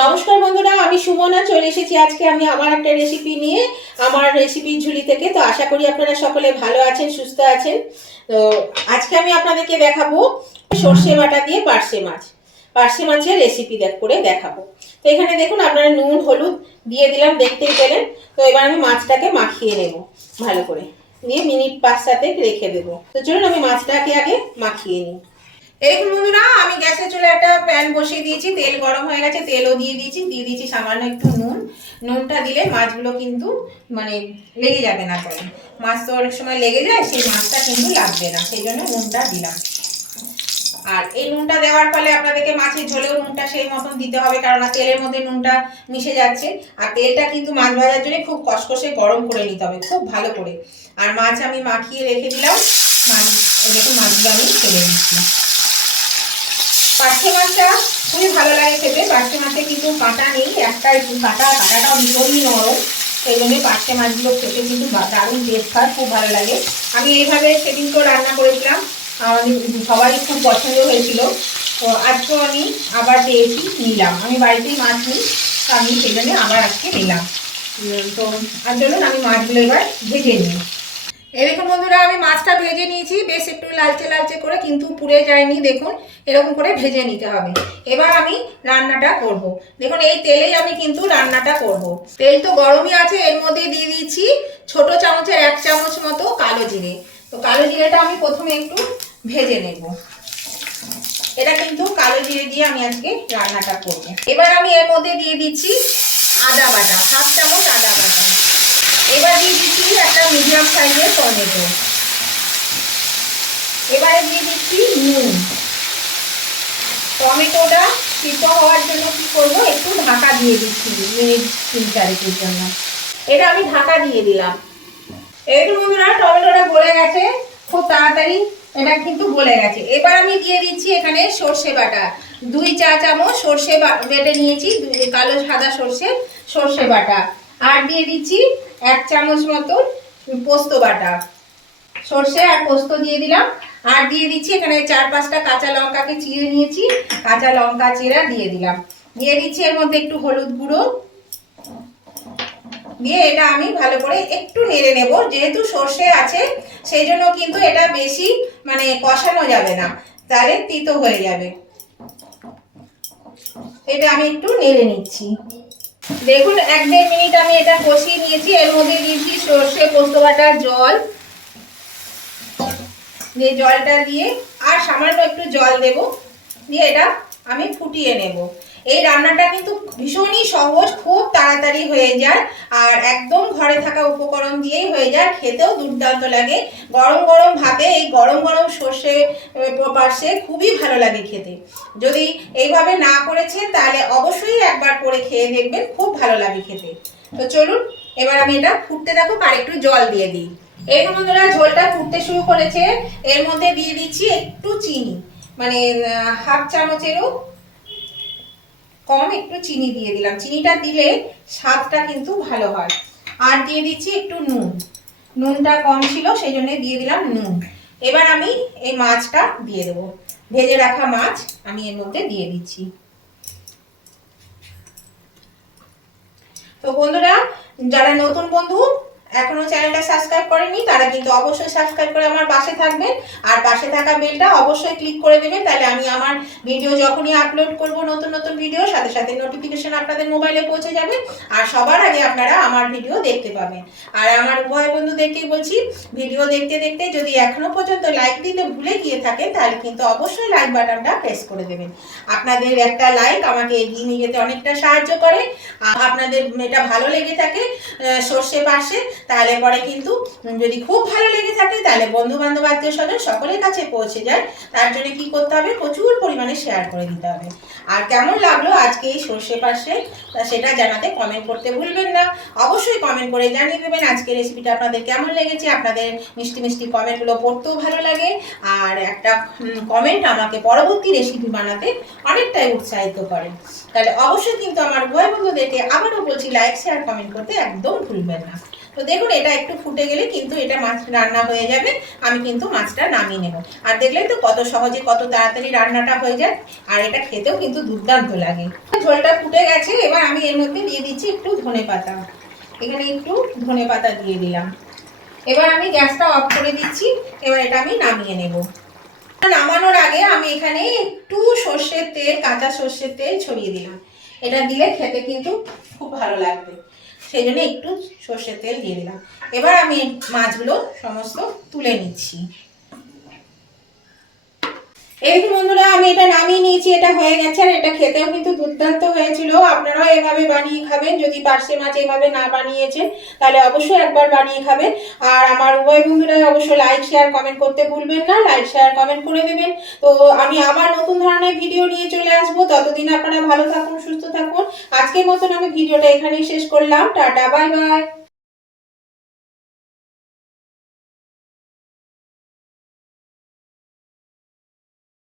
নমস্কার বন্ধুরা, আমি সুমনা চলে এসেছি আজকে আমি আমার একটা রেসিপি নিয়ে আমার রেসিপির ঝুলি থেকে। তো আশা করি আপনারা সকলে ভালো আছেন, সুস্থ আছেন। তো আজকে আমি আপনাদেরকে দেখাবো সর্ষে বাটা দিয়ে পার্শে মাছের রেসিপি করে দেখাবো। তো এখানে দেখুন আপনারা নুন হলুদ দিয়ে দিলাম, দেখতেই পেলেন। তো এবার আমি মাছটাকে মাখিয়ে নেব ভালো করে, দিয়ে মিনিট 5-7 রেখে দেবো। তো চলুন আমি মাছটাকে আগে মাখিয়ে নিই। এই বন্ধুরা, আমি গ্যাসে চুলে একটা প্যান বসিয়ে দিয়েছি, তেল গরম হয়ে গেছে, তেলও দিয়ে দিয়েছি সামান্য একটু নুন। নুনটা দিলে মাছগুলো কিন্তু মানে লেগে যাবে না। করে মাছ তো অনেক সময় লেগে যায়, সেই মাছটা কিন্তু লাগবে না, সেই জন্য নুনটা দিলাম। আর এই নুনটা দেওয়ার ফলে আপনাদেরকে মাছের ঝোলেও নুনটা সেই মতন দিতে হবে, কারণ তেলের মধ্যে নুনটা মিশে যাচ্ছে। আর তেলটা কিন্তু মাছ ভাজার জন্য খুব কষকষে গরম করে নিতে হবে, খুব ভালো করে। আর মাছ আমি মাখিয়ে রেখে দিলাম। দেখুন মাছগুলো আমি ফেলে দিচ্ছি। পার্শে মাছটা খুবই ভালো লাগে খেতে। পার্শে মাছে কিন্তু কাঁটা নেই, একটাই কাঁটাটাও ভীষণই নরম, সেই জন্য পার্শে মাছগুলো খেতে কিন্তু দারুণ টেস্ট হয়, খুব ভালো লাগে। আমি এইভাবে সেদিনকেও রান্না করেছিলাম, আমাদের সবাই খুব পছন্দ হয়েছিল। তো আজকেও আমি আবার নিলাম, আমি বাড়িতেই মাছ নিই, তো আমি সেই জন্য আবার আজকে নিলাম। তো আর চলুন আমি মাছগুলো এবার ভেজে নিই। এই দেখুন বন্ধুরা, আমি মাছটা ভেজে নিয়েছি, বেশ একটু লালচে লালচে করে, কিন্তু পুড়ে যায়নি। দেখুন এরকম করে ভেজে নিতে হবে। এবার আমি রান্নাটা করব। দেখুন এই তেলেই আমি কিন্তু রান্নাটা করব। তেল তো গরমই আছে, এর মধ্যে দিয়ে দিচ্ছি ছোট চামচের 1 চামচ মতো কালো জিরে। তো কালো জিরেটা আমি প্রথমে একটু ভেজে নেব। এটা কিন্তু কালো জিরে দিয়ে আমি আজকে রান্নাটা করব। এবার আমি এর মধ্যে দিয়ে দিচ্ছি আদা বাটা, 1/2 চামচ আদা বাটা। এবার দিয়ে দিচ্ছি একটা মিডিয়াম সাইজের টমেটো। এবারে দিয়ে দিচ্ছি নুন। টমেটোটা সিদ্ধ হওয়ার জন্য কি করব, একটু ঢাকা দিয়ে দিচ্ছি মিনিট 3-4 জন্য। এটা আমি ঢাকা দিয়ে দিলাম। একটু বন্ধুরা টমেটোটা গলে গেছে খুব তাড়াতাড়ি, এটা কিন্তু গলে গেছে। এবার আমি দিয়ে দিচ্ছি এখানে সর্ষে বাটা, 2 চা চামচ সর্ষে বেটে নিয়েছি, কালো সাদা সর্ষে বাটা। আর দিয়ে দিচ্ছি 1 চামচ মতো পোস্ত বাটা। সর্ষে আর পোস্ত দিয়ে দিলাম। আর দিয়ে দিচ্ছি এখানে 4-5টা কাঁচা লঙ্কাকে চিড়ে নিয়েছি, কাঁচা লঙ্কা চিড়া দিয়ে দিলাম। দিয়ে দিচ্ছি এর মধ্যে একটু হলুদ গুঁড়ো দিয়ে এটা আমি ভালো করে একটু নেড়ে নেব। যেহেতু সর্ষে আছে সেই জন্য কিন্তু এটা বেশি মানে কষানো যাবে না, তাহলে তিতো হয়ে যাবে। এটা আমি একটু নেড়ে নিচ্ছি। দেখুন 1-1.5 মিনিট আমি এটা কষিয়ে নিয়েছি। এর মধ্যে দিয়েছি সর্ষে পোস্ত বাটার জল, দিয়ে জলটা দিয়ে আর সামান্য একটু জল দেব, দিয়ে এটা আমি ফুটিয়ে নেব। এই রান্নাটা কিন্তু ভীষণই সহজ, খুব তাড়াতাড়ি হয়ে যায়, আর একদম ঘরে থাকা উপকরণ দিয়েই হয়ে যায়, খেতেও দুর্দান্ত লাগে। গরম গরম ভাতে এই গরম গরম সর্ষে পার্শে খুবই ভালো লাগে খেতে। যদি এইভাবে না করেছেন তাহলে অবশ্যই একবার করে খেয়ে দেখবেন, খুব ভালো লাগে খেতে। তো চলুন এবার আমি এটা ফুটতে থাকুক আর একটু জল দিয়ে দিই। এই বন্ধুরা ঝোলটা ফুটতে শুরু করেছে। এর মধ্যে দিয়ে দিচ্ছি একটু চিনি, মানে 1/2 চামচেরও কম একটু চিনি দিয়ে দিলাম। চিনিটা দিলে স্বাদটা কিন্তু ভালো হয়। আর দিয়ে দিচ্ছি একটু নুন, নুনটা কম ছিল সেই জন্য দিয়ে দিলাম নুন। এবার আমি এই মাছটা দিয়ে দেবো, ভেজে রাখা মাছ আমি এর মধ্যে দিয়ে দিচ্ছি। তো বন্ধুরা, যারা নতুন বন্ধু এখনো চ্যানেলটা সাবস্ক্রাইব করেনি তারা কিন্তু অবশ্যই সাবস্ক্রাইব করে আমার পাশে থাকবেন, আর পাশে থাকা বেলটা অবশ্যই ক্লিক করে দেবেন, তাহলে আমি আমার ভিডিও যখনই আপলোড করব নতুন নতুন ভিডিও সাথে সাথে নোটিফিকেশন আপনাদের মোবাইলে পৌঁছে যাবে, আর সবার আগে আপনারা আমার ভিডিও দেখতে পাবেন। আর আমার উভয় বন্ধুদেরকেই বলছি, ভিডিও দেখতে দেখতে যদি এখনো পর্যন্ত লাইক দিতে ভুলে গিয়ে থাকেন তাহলে কিন্তু অবশ্যই লাইক বাটনটা প্রেস করে দেবেন। আপনাদের একটা লাইক আমাকে এগিয়ে নিয়ে যেতে অনেকটা সাহায্য করে। আপনাদের এটা ভালো লেগে থাকে সর্ষে পার্শে, তাহলে পরে কিন্তু যদি খুব ভালো লেগে থাকে তাহলে বন্ধু বান্ধব আত্মীয় স্বজন সকলের কাছে পৌঁছে যায়। তার জন্য কি করতে হবে, প্রচুর পরিমাণে শেয়ার করে দিতে হবে। আর কেমন লাগলো আজকে এই সর্ষে পার্শে সেটা জানাতে কমেন্ট করতে ভুলবেন না। অবশ্যই কমেন্ট করে জানিয়ে দেবেন আজকের রেসিপিটা আপনাদের কেমন লেগেছে। আপনাদের মিষ্টি মিষ্টি কমেন্টগুলো পড়তেও ভালো লাগে, আর একটা কমেন্ট আমাকে পরবর্তী রেসিপি বানাতে অনেকটাই উৎসাহিত করে। তাহলে অবশ্যই কিন্তু আমার উভয় বন্ধুদেরকে আবারও বলছি, লাইক শেয়ার কমেন্ট করতে একদম ভুলবেন না। তো দেখুন এটা একটু ফুটে গেলে কিন্তু এটা মাছ রান্না হয়ে যাবে, আমি কিন্তু মাছটা নামিয়ে নেব। আর দেখলেন তো কত সহজে কত তাড়াতাড়ি রান্নাটা হয়ে যায়, আর এটা খেতেও কিন্তু দুর্দান্ত লাগে। ঝোলটা ফুটে গেছে, আমি এর মধ্যে দিয়ে দিচ্ছি একটু ধনেপাতা, এখানে একটু ধনেপাতা দিয়ে দিলাম। এবার আমি গ্যাসটা অফ করে দিচ্ছি। এবার এটা আমি নামিয়ে নেব। নামানোর আগে আমি এখানে একটু সর্ষের তেল, কাঁচা সর্ষের তেল ছড়িয়ে দিলাম। এটা দিলে খেতে কিন্তু খুব ভালো লাগবে, সেই জন্য একটু সর্ষের তেল দিয়ে দিলাম। এবার আমি মাছগুলো সমস্ত তুলে নিচ্ছি। এই তো বন্ধুরা আমি এটা নামিয়ে নিয়েছি, এটা হয়ে গেছে। আর এটা খেতেও কিন্তু দুর্দান্ত হয়েছিল। আপনারাও এভাবে বানিয়ে খাবেন। যদি পার্শে মাছ এভাবে না বানিয়েছেন তাহলে অবশ্যই একবার বানিয়ে খাবেন। আর আমার উভয় বন্ধুরাই অবশ্যই লাইক শেয়ার কমেন্ট করতে ভুলবেন না, লাইক শেয়ার কমেন্ট করে দেবেন। তো আমি আবার নতুন ধরনের ভিডিও নিয়ে চলে আসবো। ততদিন আপনারা ভালো থাকুন, সুস্থ থাকুন। আজকের মতন আমি ভিডিওটা এখানেই শেষ করলাম। Tata, bye bye.